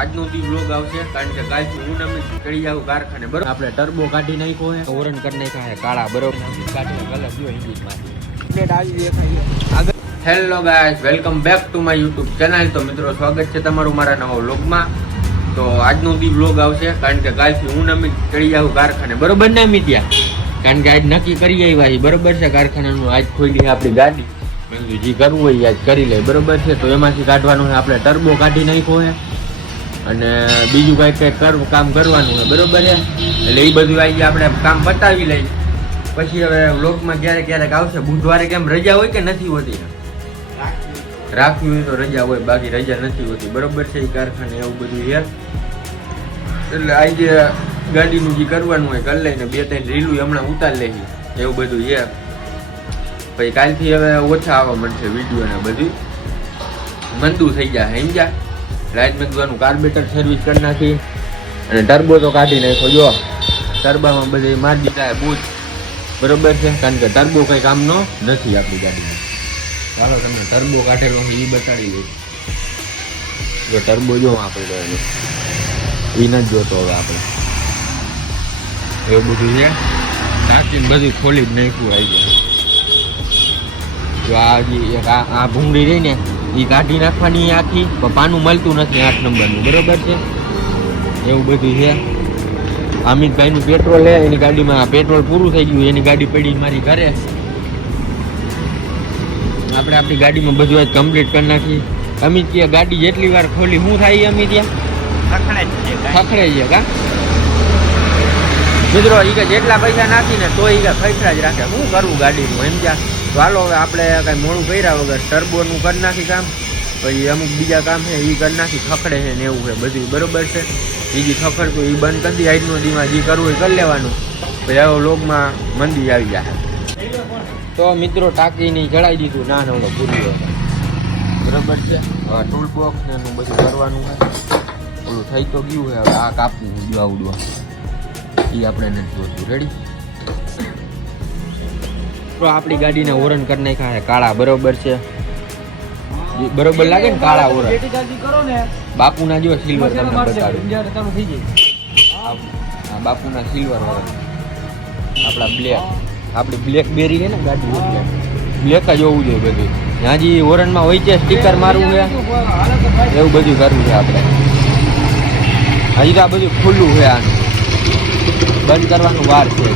આજનો બી વ્લોગ આવશે કારણ કે કાલથી હું નમી ચડી જાઉં કારખાને બરોબર. આપણે ટર્બો કાઢી નાખ્યો હે, ઓરન કરી નાખ્યા હે કાળા બરોબર. નમી કાઢીને કલર જો ઇન્જિનમાંથી પ્લેટ આવી દેખાય આગળ. Hello guys, welcome back to my YouTube channel. તો મિત્રો સ્વાગત છે તમારું મારા નવા વ્લોગમાં. તો આજનો બી વ્લોગ આવશે કારણ કે કાલથી હું નમી ચડી જાઉં કારખાને બરોબર ને મીડિયા. કારણ કે આજ નક્કી કરી આવ્યા છે બરોબર છે કારખાનાનું. આજ ખોલી આપણી ગાડી, જે કરવું હોય આજ કરી લે બરોબર છે. તો એમાંથી કાઢવાનું છે આપણે ટર્બો કાઢી નાખ્યો છે અને બીજું કંઈક કામ કરવાનું છે બરોબર છે. એટલે એ બધું આવી આપણે કામ પતાવી લઈ પછી હવે વ્લોગમાં ક્યારેક ક્યારેક આવશે. બુધવારે કેમ રજા હોય કે નથી હોતી? રાખવી હોય તો રજા હોય, બાકી રજા નથી હોતી બરોબર છે. એ કારખાને એવું બધું છે. એટલે આજે ગાડીનું જે કરવાનું હોય કરી લઈને 2-3 રીલું હમણાં ઉતારી લઈએ એવું બધું છે. પછી કાલથી હવે ઓછા આવવા મળશે વિડીયો ને બધું મંદું થઈ જાય સમજ્યા. લાઈટ મેં કીધું કાર્બેટર સર્વિસ કરી નાખી અને ટર્બો તો કાઢી નાખ્યો. જો ટર્બામાં બધે મારી દીધા બૂજ બરોબર છે. કારણ કે ટર્બો કંઈ કામનો નથી આપણી ગાડીમાં. ચાલો તમને ટર્બો કાઢેલો એ બતાડી દઉં. જો ટર્બો જો આપણે એ નથી જોતો હવે આપણે એવું બધું છે. નાખીને બધું ખોલી જ નાખ્યું આવી જાય. જો આ ભૂંગળી રહી ને એ કાઢી નાખવાની આખી, પાનું મળતું નથી 8 નંબરનું બરોબર છે. એવું બધું છે. અમિતભાઈનું પેટ્રોલ છે, એની ગાડીમાં પેટ્રોલ પૂરું થઈ ગયું, એની ગાડી પડી મારી ઘરે. આપણે આપણી ગાડીમાં બધું આજ કમ્પ્લીટ કરી નાખી. અમિત કે ગાડી જેટલી વાર ખોલી શું થાય અમિત ખખડે છે કા મિત્રો. એ કે જેટલા પૈસા નાખીને તો એ ખર્ચા જ રાખે. શું કરવું ગાડીનું એમ જ્યાં. તો હાલો હવે આપણે કાંઈ મોડું કર્યા વગર ટર્બોનું કરી નાખી કામ. પછી અમુક બીજા કામ છે એ કરી નાખી. ખખડે છે ને એવું છે બધું બરોબર છે. એ જે ખખડતું એ બંધ કરી દી. આજનો દીમાં જે કરવું એ કરી લેવાનું. પછી હવે લોગમાં મંદી આવી જાય. તો મિત્રો ટાંકીની ચડાવી દીધું ના નવડો પૂરી બરોબર છે. હવે ટૂલ બોક્સ ને એનું બધું કરવાનું છે. ઓલું થઈ તો ગયું છે. હવે આ કાપવું આવડવા એ આપણે નથી જોતું. રેડી. તો આપણી ગાડીને ઓરન કરી નાખ્યા છે કાળા બરોબર છે. બરોબર લાગે ને કાળા ઓરન. બાપુના જો સિલ્વર તમને બતાડું. આ બાપુના સિલ્વર ઓરન. આપણા બ્લેક, આપણી બ્લેકબેરી છે ને ગાડી બ્લેક જ હોવું જોઈએ બધું. જ્યાં જે ઓરનમાં હોય છે સ્ટીકર મારવું છે એવું બધું કરવું છે આપણે. હજી તો આ બધું ખુલ્લું છે. આનું બંધ કરવાનું વાર છે,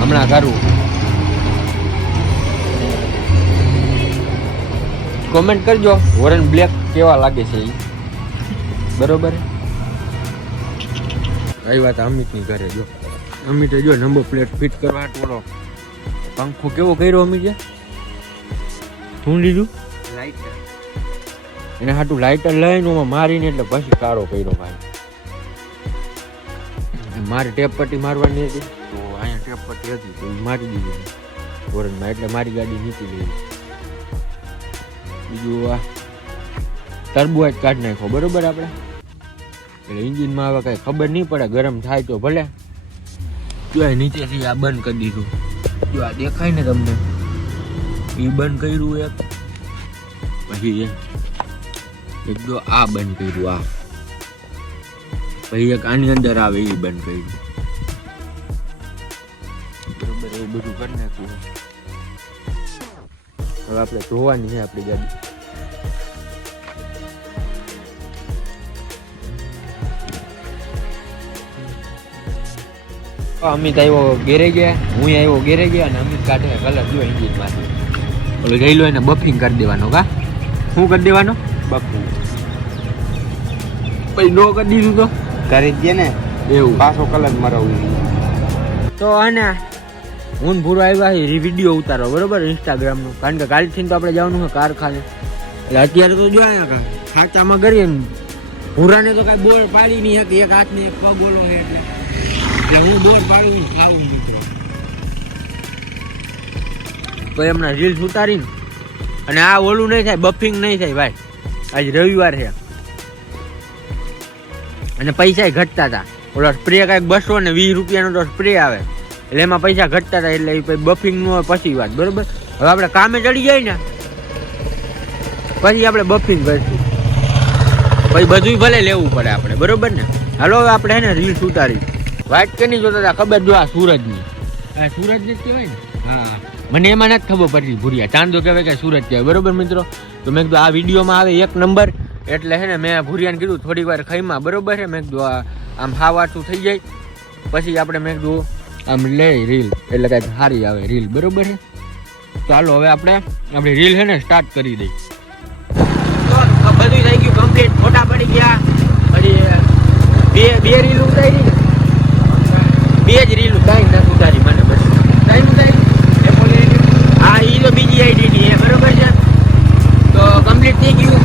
હમણાં કરવું. કોમેન્ટ કરજો ઓરન બ્લેક કેવા લાગે છે એ બરોબર. કઈ વાત અમિતની ઘરે જો અમિતે જો નંબર પ્લેટ ફિટ કરવા ટોળો પંખો કેવો કર્યો અમિતે. શું લીધું? લાઇટર. એને હાટું લાઇટર લઈને મારીને એટલે પછી કાળો કર્યો ભાઈ. મારી ટેપ પટ્ટી મારવાની હતી તો અહીંયા ટેપ પટ્ટી હતી તો મારી દીધી ઓરનમાં. એટલે મારી ગાડી નીકળી ગઈ. બીજું આ ટર્બો જ કાઢી નાખો બરોબર આપણે. એટલે ઇન્જિનમાં હવે કઈ ખબર નહીં પડે. ગરમ થાય તો ભલે. જો નીચેથી આ બંધ કરી દીધું. જો આ દેખાય ને તમને એ બંધ કર્યું એક. પછી એક જો આ બંધ કર્યું આ. પછી એક આની અંદર આવે એ બંધ કર્યું બરોબર. એવું બધું કરી નાખ્યું. હવે આપણે ધોવાની છે આપણી ગાડી. અમિત આવ્યો ઘેરે ગયા, હું આવ્યો ઘેરે ગયા અને અમિત કાઢે કલર જો એન્જિનમાંથી. હવે જઈ લો એને બફિંગ કરી દેવાનો. કા શું કરી દેવાનો? બફિંગ. પછી નો કરી દીધું તો કરી દે ને એવું પાછો કલર મરાવું. તો આને હું ભૂરો આવ્યા વિડીયો ઉતારો બરોબર ઇન્સ્ટાગ્રામનું. કારણ કે કાલથી તો આપણે જવાનું છે કારખાને. એટલે અત્યારે તો જો અહીંયા ખાંચામાં કરીએ ને ભૂરાને તો કાંઈ બોર પાડી નહીં હતી. એક હાથને એક પગ ઓલો છે એટલે હું બોર પાડું ખાવું મિત્રો. તો એમના રીલ્સ ઉતારીને અને આ ઓલું નહીં થાય, બફિંગ નહીં થાય ભાઈ. આજે રવિવાર છે અને પૈસા ઘટતા હતા. ઓલો સ્પ્રે કાંઈક 220 રૂપિયાનો તો સ્પ્રે આવે એટલે એમાં પૈસા ઘટતા હતા. એટલે એ બફિંગ નું પછી વાત બરોબર. હવે આપણે કામે ચડી જાય ને પછી આપણે બફિંગ કરીશું. પછી બધું ભલે લેવું પડે આપણે, બરોબર ને? હાલો હવે આપણે હે ને રીલ્સ ઉતારી. વાઇટ કે નહીં જોતા હતા ખબર જો આ સુરજની, આ સુરજ જ કહેવાય ને. હા, મને એમાં નથી ખબર પડતી ભૂરિયા, ચાંદો કહેવાય કે સુરજ કહેવાય, બરોબર મિત્રો? તો મેં કીધું આ વિડીયોમાં આવે 1 નંબર, એટલે હે ને મેં ભૂરિયાને કીધું થોડીક વાર ખાઈમાં, બરોબર છે? મેં કીધું આમ હાવાતું થઈ જાય પછી આપણે મેં કીધું આમ લે રીલ, એટલે કાંઈક સારી આવે રીલ, બરોબર છે? ચાલો હવે આપણે આપણી રીલ છે ને સ્ટાર્ટ કરી દઈ. તો બધું થઈ ગયું કમ્પ્લીટ, ફોટા પડી ગયા, પછી બે રીલ ઉતારી ને, 2 જ રીલ કાંઈ નથી ઉતારી મને, બસ 3 ઉતારી. હા, એ તો બીજી આઈડીની છે, બરોબર છે? તો કમ્પ્લીટ થઈ ગયું,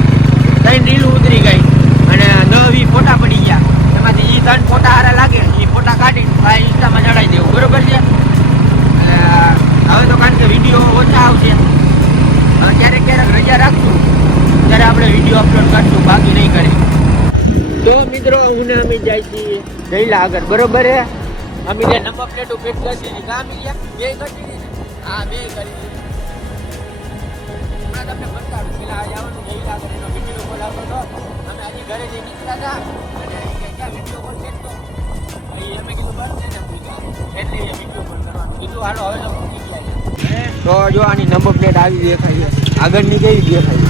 3 રીલ ઉતરી ગઈ અને 10-20 ફોટા પડી ગયા. એમાંથી એ 3 ફોટા સારા લાગે એ ફોટા કાઢીને ઇન્સ્ટામાં ચડાવી દેવું, બરોબર છે? હવે તો કારણ કે વિડીયો ઓછા આવશે, ક્યારેક રજા રાખશું ત્યારે આપણે વિડીયો અપલોડ કરશું, બાકી નહીં કરીએ. તો મિત્રો હું ને અમે જાય છીએ જઈલા આગળ, બરોબર છે? અમે જે નંબર પ્લેટો ફિટ કરી દીધી, કામ બે કરી દીધી. હા, 2 કરી દીધી. હમણાં તમને બતાડું, પેલા જવાનું જઈલા આગળ એનો વિડીયો કોલ આવતો હતો. અમે હજી ઘરે જઈ નીકળ્યા હતા અને ક્યાં વિડીયો કોલ કરતો અમે કીધું બસ ને એટલે વિડીયો કોલ કરવાનું કીધું. હાલો હવે તો મૂકી ગયા. તો જો આની નંબર પ્લેટ આવી દેખાય છે, આગળની કેવી દેખાય,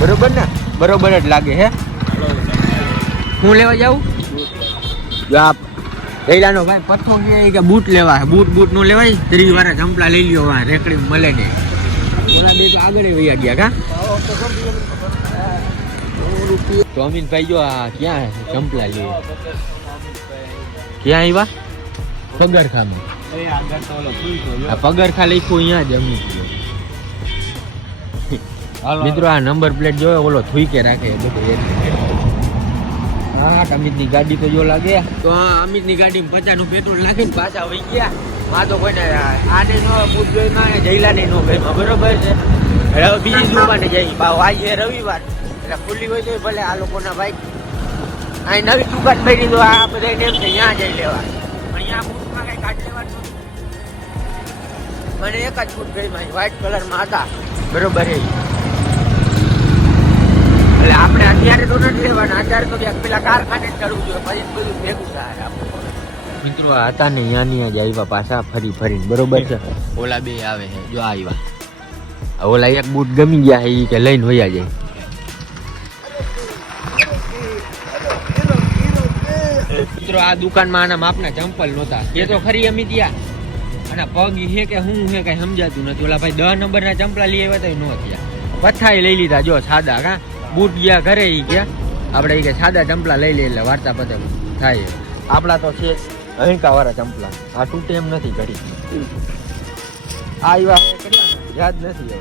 બરોબર ને? બરોબર જ લાગે હે. હું લેવા જાઉં? જો આપ ગઈલાનો ભાઈ પથ્થો કે બૂટ લેવા, બૂટ નું લેવાય, 30 વાળા ચંપલા લઈ લ્યો, રેકડી મળે ને. ઓલા 2 તો આગળ વૈયા ગયા કા. તો અમીનભાઈ જો આ ક્યાં ચંપલા લે, ક્યાં આવ્યા? પગરખામાં. પગરખા લખ્યું અહીંયા જ અમીન. મિત્રો આ નંબર પ્લેટ જોયો, ઓલો થૂકે રાખે બધું. હા, અમિતની ગાડી તો જો લાગે. તો અમિતની ગાડીમાં 50 નું પેટ્રોલ નાખીને પાછા વહી ગયા. માં તો કોઈને આને નો બુટ જોઈમાં ને જઈલાને નો ગઈમાં, બરોબર છે? હવે બીજી દુકાને જઈ ભાવ, આજે રવિવાર એટલે ખુલ્લી હોય તો ભલે આ લોકોના બાઈક. અહીં નવી દુકાન ભરી તો આ બધા એમ છે ત્યાં જઈ લેવા, પણ અહીંયા બૂટમાં કઈ કાઢ લેવાનું. મને એક જ બૂટ ગઈ માં, વ્હાઈટ કલરમાં હતા, બરોબર છે? એટલે આપણે અત્યારે તો નથી લેવાના, અત્યારે તો પેલા કારખાને ચડવું જોઈએ, પછી બધું ભેગું થાય. મિત્રો આ હતા ને અહીંયા જ આવ્યા પાછા ફરીને, બરોબર છે? ઓલા 2 આવે છે જો આવ્યા. ઓલા એક બૂટ ગમી ગયા છે, કે લઈને વયા જાય. મિત્રો આ દુકાનમાં આના માપના ચંપલ નહોતા, એ તો ખરી અમી ત્યાં. અને પગ છે કે હું છે કઈ સમજાતું નથી. ઓલા ભાઈ 10 નંબરના ચંપલા લઈ આવ્યા તો ન થયા, પથ્થાઈ લઈ લીધા જો સાદા. કા બૂટ ગયા ઘરે ઈ ગયા, આપણે કે સાદા ચંપલા લઈ લે એટલે વાર્તા પતે થાય. આપણા તો છે હંકા વાળા ચંપલા, આ તૂટે એમ નથી ઘડી. આ આવ્યા કેટલા યાદ નથી.